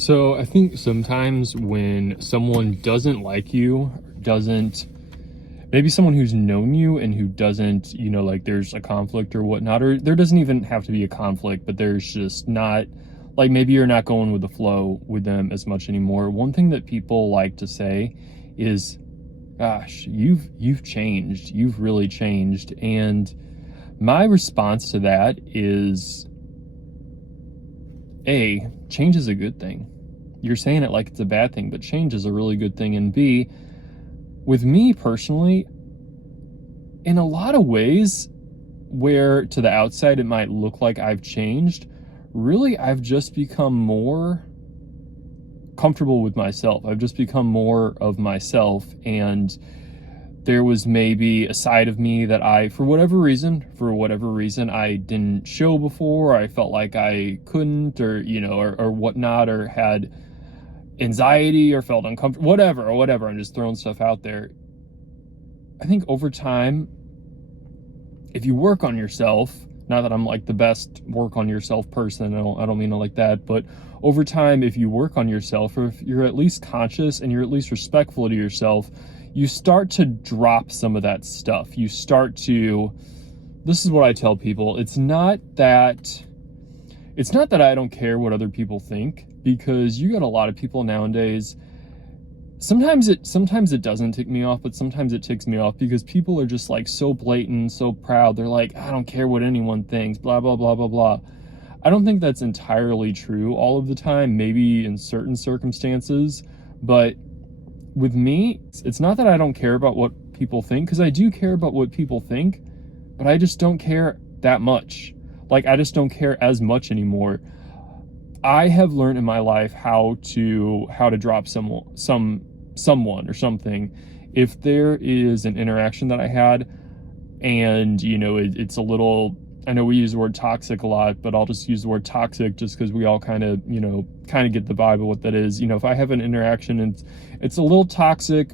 So I think sometimes when someone doesn't like you, doesn't, maybe someone who's known you and who doesn't, like there's a conflict or whatnot, or there doesn't even have to be a conflict, but there's just not, like maybe you're not going with the flow with them as much anymore. One thing that people like to say is, gosh, you've changed. You've really changed. And my response to that is, A, change is a good thing. You're saying it like it's a bad thing, but change is a really good thing. And B, with me personally, in a lot of ways where to the outside it might look like I've changed, really I've just become more comfortable with myself. I've just become more of myself, and there was maybe a side of me that I, for whatever reason, I didn't show before. I felt like I couldn't, or whatnot, or had anxiety or felt uncomfortable, whatever. I'm just throwing stuff out there. I think over time, if you work on yourself, not that I'm like the best work on yourself person, I don't mean it like that, but over time, if you work on yourself, or if you're at least conscious and you're at least respectful to yourself, you start to drop some of that stuff. You start to, this is what I tell people, it's not that I don't care what other people think, because you got a lot of people nowadays. Sometimes it doesn't tick me off, but sometimes it ticks me off because people are just like so blatant, so proud. They're like, I don't care what anyone thinks, blah, blah, blah, blah, blah. I don't think that's entirely true all of the time, maybe in certain circumstances, but with me, it's not that I don't care about what people think, because I do care about what people think, but I just don't care that much. Like, I just don't care as much anymore. I have learned in my life how to drop someone or something. If there is an interaction that I had and, it's a little, I know we use the word toxic a lot, but I'll just use the word toxic just because we all kind of get the vibe of what that is. If I have an interaction and it's a little toxic,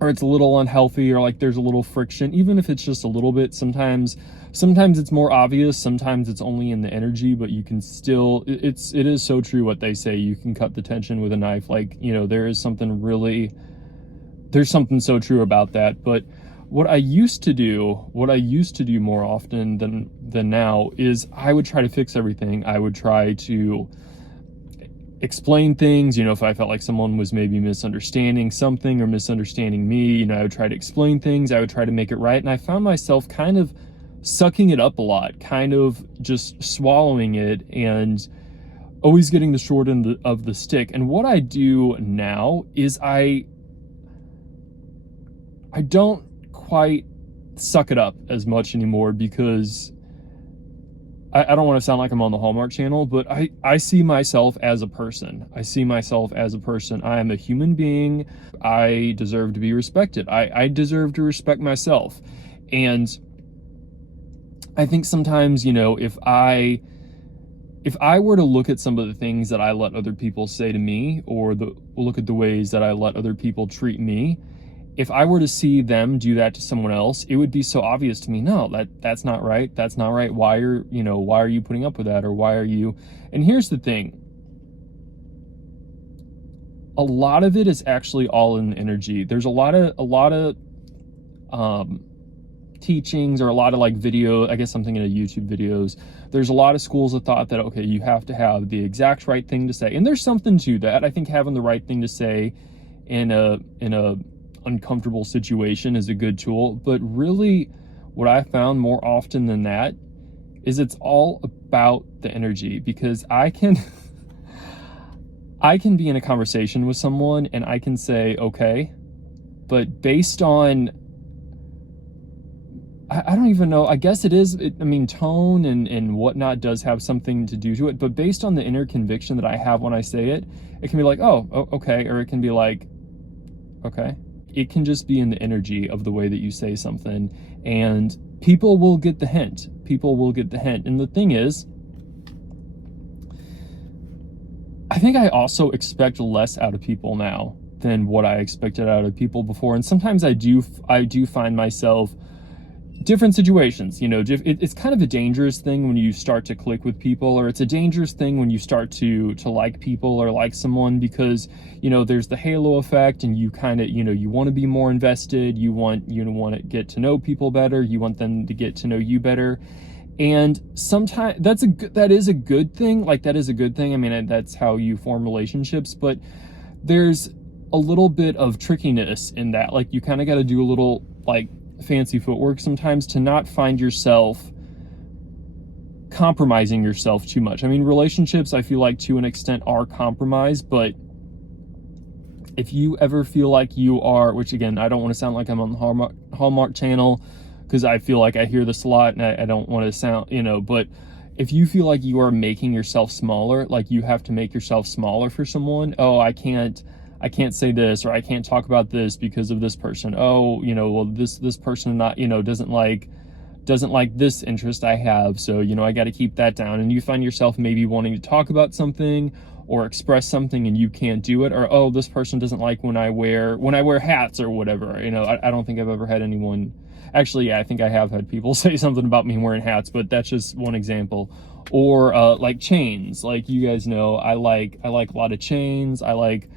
or it's a little unhealthy, or like there's a little friction, even if it's just a little bit, sometimes it's more obvious, sometimes it's only in the energy, but you can still, it is so true what they say, you can cut the tension with a knife. Like, there's something so true about that. But what I used to do more often than now is I would try to fix everything. I would try to explain things, if I felt like someone was maybe misunderstanding something or misunderstanding me, I would try to explain things, I would try to make it right. And I found myself kind of sucking it up a lot, kind of just swallowing it and always getting the short end of the stick. And what I do now is I don't quite suck it up as much anymore, because I don't want to sound like I'm on the Hallmark Channel, but I see myself as a person. I am a human being. I deserve to be respected. I deserve to respect myself. And I think sometimes, if I were to look at some of the things that I let other people say to me, or look at the ways that I let other people treat me, if I were to see them do that to someone else, it would be so obvious to me, no, that's not right. That's not right. Why are you putting up with that? Or why are you? And here's the thing. A lot of it is actually all in the energy. There's a lot of teachings, or a lot of like video, I guess I'm thinking of YouTube videos. There's a lot of schools of thought that, okay, you have to have the exact right thing to say. And there's something to that. I think having the right thing to say in a uncomfortable situation is a good tool, but really what I found more often than that is it's all about the energy. Because I can be in a conversation with someone and I can say okay, but based on, I don't even know, I guess tone and whatnot does have something to do to it, but based on the inner conviction that I have when I say it, it can be like, oh, okay, or it can be like, okay. It can just be in the energy of the way that you say something, and people will get the hint. And the thing is, I think I also expect less out of people now than what I expected out of people before. And sometimes I do find myself different situations, it's kind of a dangerous thing when you start to click with people, or it's a dangerous thing when you start to like people or like someone, because there's the halo effect, and you kind of you want to be more invested, you want to get to know people better, you want them to get to know you better. And sometimes that is a good thing. Like, that is a good thing. I mean, that's how you form relationships, but there's a little bit of trickiness in that. Like, you kind of got to do a little like fancy footwork sometimes to not find yourself compromising yourself too much. I mean, relationships, I feel like to an extent are compromised, but if you ever feel like you are, which again, I don't want to sound like I'm on the Hallmark channel, because I feel like I hear this a lot, and I don't want to sound, but if you feel like you are making yourself smaller, like you have to make yourself smaller for someone, I can't say this, or I can't talk about this because of this person. Well, this person doesn't like this interest I have, so I got to keep that down. And you find yourself maybe wanting to talk about something or express something, and you can't do it. Or this person doesn't like when I wear hats or whatever. I don't think I've ever had anyone. Actually, yeah, I think I have had people say something about me wearing hats, but that's just one example. Or like chains. Like, you guys know, I like a lot of chains. I like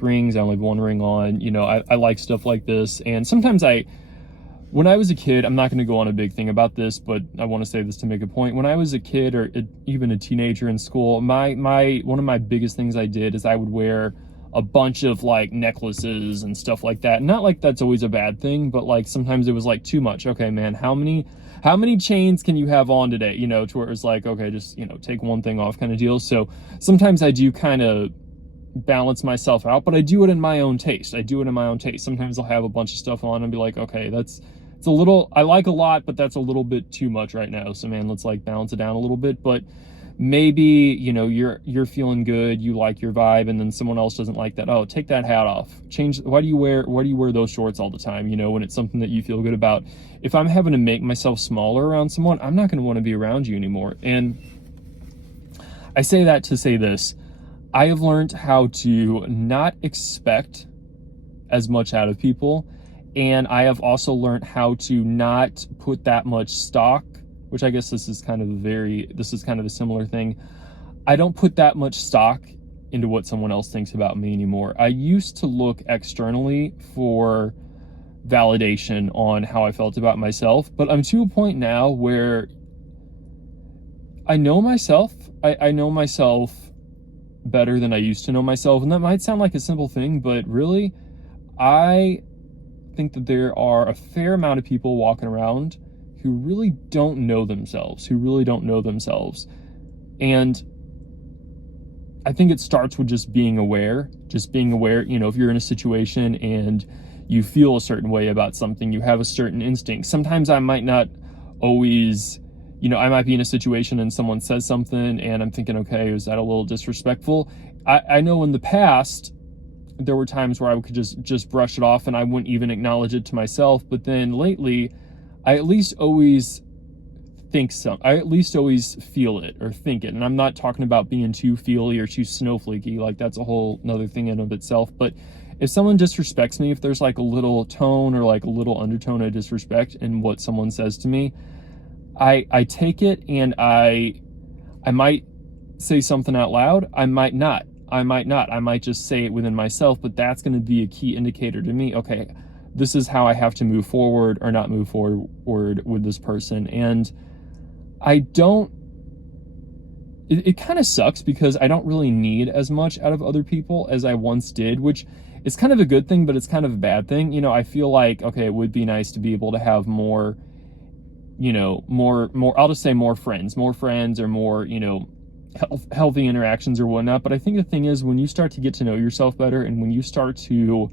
rings. I only have one ring on. I like stuff like this. And sometimes when I was a kid, I'm not going to go on a big thing about this, but I want to say this to make a point. When I was a kid, or even a teenager in school, one of my biggest things I did is I would wear a bunch of like necklaces and stuff like that. Not like that's always a bad thing, but like sometimes it was like too much. Okay, man, how many chains can you have on today? To where it's like, okay, just take one thing off kind of deal. So sometimes I do kind of balance myself out, but I do it in my own taste. Sometimes I'll have a bunch of stuff on and be like, okay, it's a little, I like a lot, but that's a little bit too much right now. So man, let's like balance it down a little bit. But maybe, you're feeling good, you like your vibe, and then someone else doesn't like that. Oh, take that hat off. Why do you wear those shorts all the time? When it's something that you feel good about. If I'm having to make myself smaller around someone, I'm not going to want to be around you anymore. And I say that to say this. I have learned how to not expect as much out of people, and I have also learned how to not put that much stock, which I guess this is kind of a similar thing. I don't put that much stock into what someone else thinks about me anymore. I used to look externally for validation on how I felt about myself, but I'm to a point now where I know myself. I know myself better than I used to know myself, and that might sound like a simple thing, but really, I think that there are a fair amount of people walking around who really don't know themselves, and I think it starts with just being aware, if you're in a situation and you feel a certain way about something, you have a certain instinct. Sometimes I might not always, I might be in a situation and someone says something and I'm thinking, okay, is that a little disrespectful? I know in the past, there were times where I could just brush it off and I wouldn't even acknowledge it to myself. But then lately, I at least always feel it or think it. And I'm not talking about being too feely or too snowflakey. Like, that's a whole another thing in of itself. But if someone disrespects me, if there's like a little tone or like a little undertone of disrespect in what someone says to me, I take it, and I might say something out loud. I might not. I might just say it within myself, but that's going to be a key indicator to me. Okay, this is how I have to move forward or not move forward with this person. And it kind of sucks because I don't really need as much out of other people as I once did, which is kind of a good thing, but it's kind of a bad thing. I feel like, okay, it would be nice to be able to have more, I'll just say more friends or more, healthy interactions or whatnot. But I think the thing is, when you start to get to know yourself better, and when you start to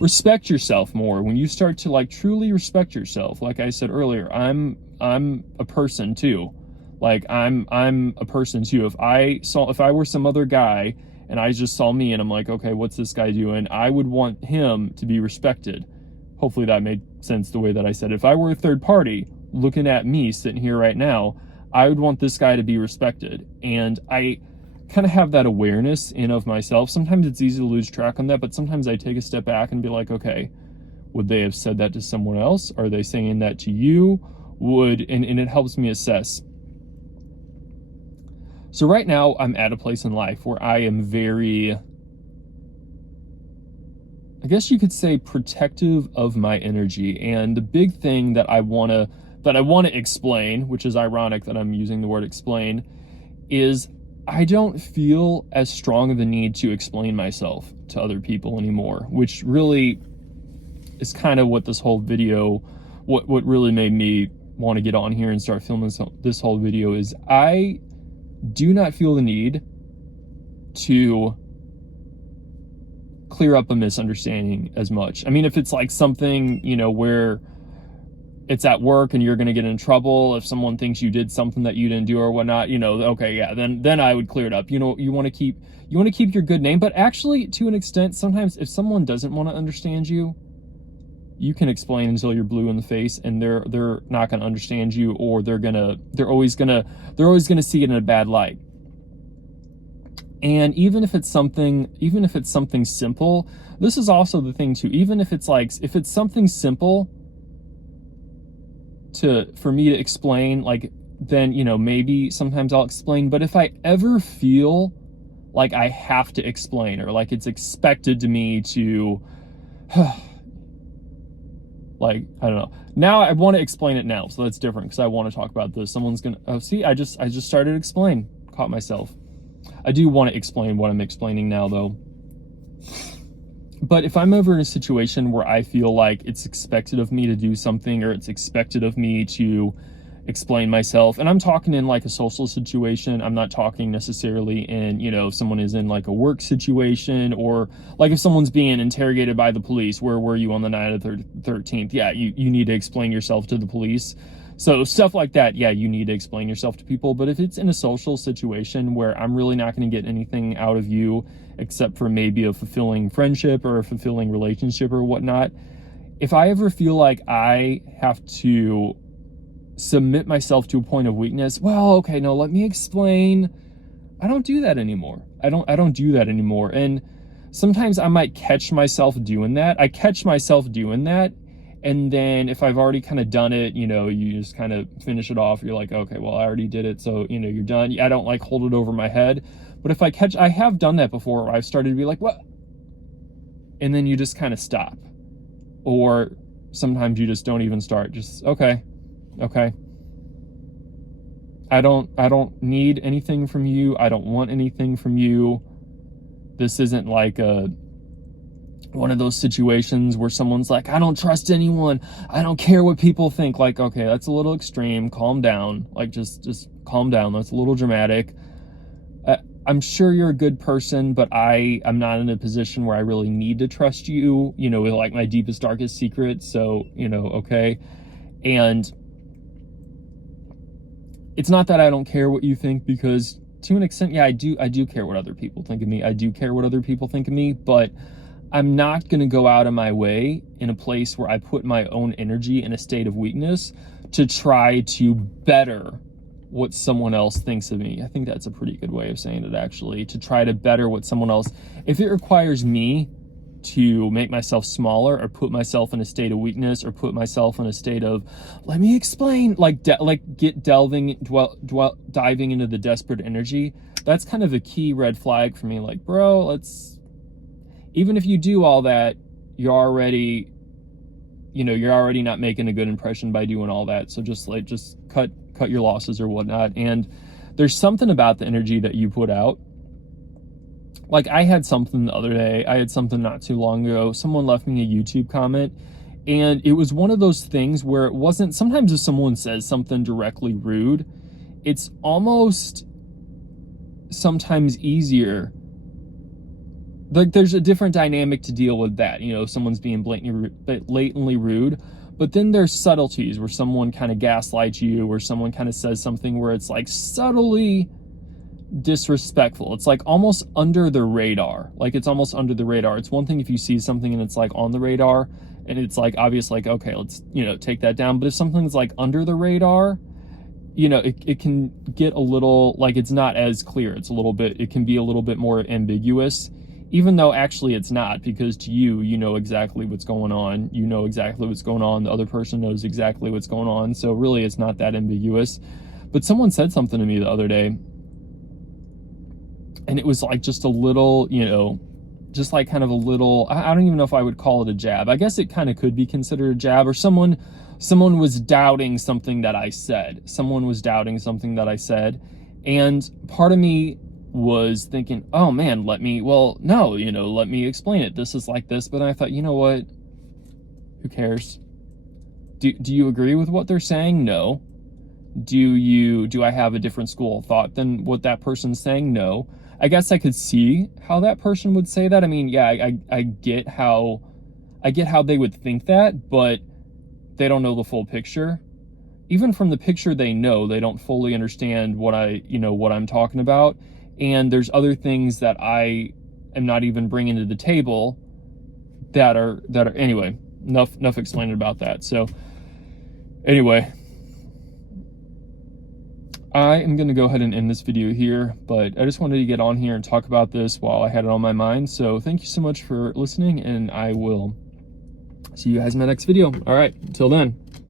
respect yourself more, when you start to like truly respect yourself, like I said earlier, I'm a person too. Like, I'm a person too. If I were some other guy and I just saw me and I'm like, okay, what's this guy doing? I would want him to be respected. Hopefully that made sense the way that I said it. If I were a third party looking at me sitting here right now, I would want this guy to be respected. And I kind of have that awareness in of myself. Sometimes it's easy to lose track on that, but sometimes I take a step back and be like, okay, Would they have said that to someone else? Are they saying that to you? And it helps me assess. So right now I'm at a place in life where I am very, I guess you could say, protective of my energy. And the big thing that I want to explain, which is ironic that I'm using the word explain, is I don't feel as strong of a need to explain myself to other people anymore, which really is kind of what this whole video, what really made me want to get on here and start filming this whole video is I do not feel the need to clear up a misunderstanding as much. I mean, if it's like something, where it's at work and you're going to get in trouble, if someone thinks you did something that you didn't do or whatnot, okay, yeah, then I would clear it up. You want to keep your good name, but actually, to an extent, sometimes if someone doesn't want to understand you, you can explain until you're blue in the face, and they're not going to understand you, or they're always going to see it in a bad light. And even if it's something simple, this is also the thing too. Even if it's something simple for me to explain, like, then maybe sometimes I'll explain. But if I ever feel like I have to explain, or like it's expected to me to like, I don't know. Now I want to explain it now, so that's different because I want to talk about this. Someone's gonna see. I just started to explain. Caught myself. I do want to explain what I'm explaining now, though. But if I'm ever in a situation where I feel like it's expected of me to do something, or it's expected of me to explain myself, and I'm talking in like a social situation, I'm not talking necessarily in, if someone is in like a work situation, or like if someone's being interrogated by the police, where were you on the night of the 13th? Yeah, you need to explain yourself to the police. So stuff like that, yeah, you need to explain yourself to people. But if it's in a social situation where I'm really not going to get anything out of you except for maybe a fulfilling friendship or a fulfilling relationship or whatnot, if I ever feel like I have to submit myself to a point of weakness, well, okay, no, let me explain. I don't do that anymore. I don't do that anymore. And sometimes I might catch myself doing that. And then if I've already kind of done it, you just kind of finish it off. You're like, okay, well, I already did it. So, you're done. I don't like hold it over my head. But if I have done that before, where I've started to be like, what? And then you just kind of stop. Or sometimes you just don't even start. Just, okay. I don't need anything from you. I don't want anything from you. This isn't like one of those situations where someone's like, I don't trust anyone. I don't care what people think. Like, okay, that's a little extreme. Calm down. Like, just calm down. That's a little dramatic. I'm sure you're a good person, but I'm not in a position where I really need to trust you, with like my deepest, darkest secrets. So, okay. And it's not that I don't care what you think, because to an extent, yeah, I do care what other people think of me. I do care what other people think of me, but I'm not going to go out of my way in a place where I put my own energy in a state of weakness to try to better what someone else thinks of me. I think that's a pretty good way of saying it, actually, to try to better what someone else. If it requires me to make myself smaller, or put myself in a state of weakness, or put myself in a state of, let me explain, diving into the desperate energy, that's kind of a key red flag for me. Like, bro, even if you do all that, you're already not making a good impression by doing all that. So just cut your losses or whatnot. And there's something about the energy that you put out. Like, I had something the other day. I had something not too long ago. Someone left me a YouTube comment, and it was one of those things where it wasn't, sometimes if someone says something directly rude, it's almost sometimes easier. Like, there's a different dynamic to deal with that, if someone's being blatantly rude. But then there's subtleties where someone kind of gaslights you, or someone kind of says something where it's like subtly disrespectful. It's like almost under the radar. It's almost under the radar. It's one thing if you see something and it's like on the radar, and it's like obvious, like, okay, let's, take that down. But if something's like under the radar, it can get a little, like, it's not as clear. It can be a little bit more ambiguous. even though actually it's not, because to you, you know exactly what's going on. You know exactly what's going on. The other person knows exactly what's going on. So really, it's not that ambiguous. But someone said something to me the other day, and it was like just a little, you know, just like kind of a little, I don't even know if I would call it a jab. I guess it kind of could be considered a jab, or someone was doubting something that I said. Someone was doubting something that I said. And part of me was thinking, oh man, no, you know, let me explain it. This is like this. But I thought, you know what? Who cares? Do you agree with what they're saying? No. Do I have a different school of thought than what that person's saying? No. I guess I could see how that person would say that. I mean, yeah, I get how they would think that, but they don't know the full picture. Even from the picture they know, they don't fully understand what I'm talking about. And there's other things that I am not even bringing to the table that are anyway, enough explaining about that. So anyway, I am going to go ahead and end this video here, but I just wanted to get on here and talk about this while I had it on my mind. So thank you so much for listening, and I will see you guys in my next video. All right, until then.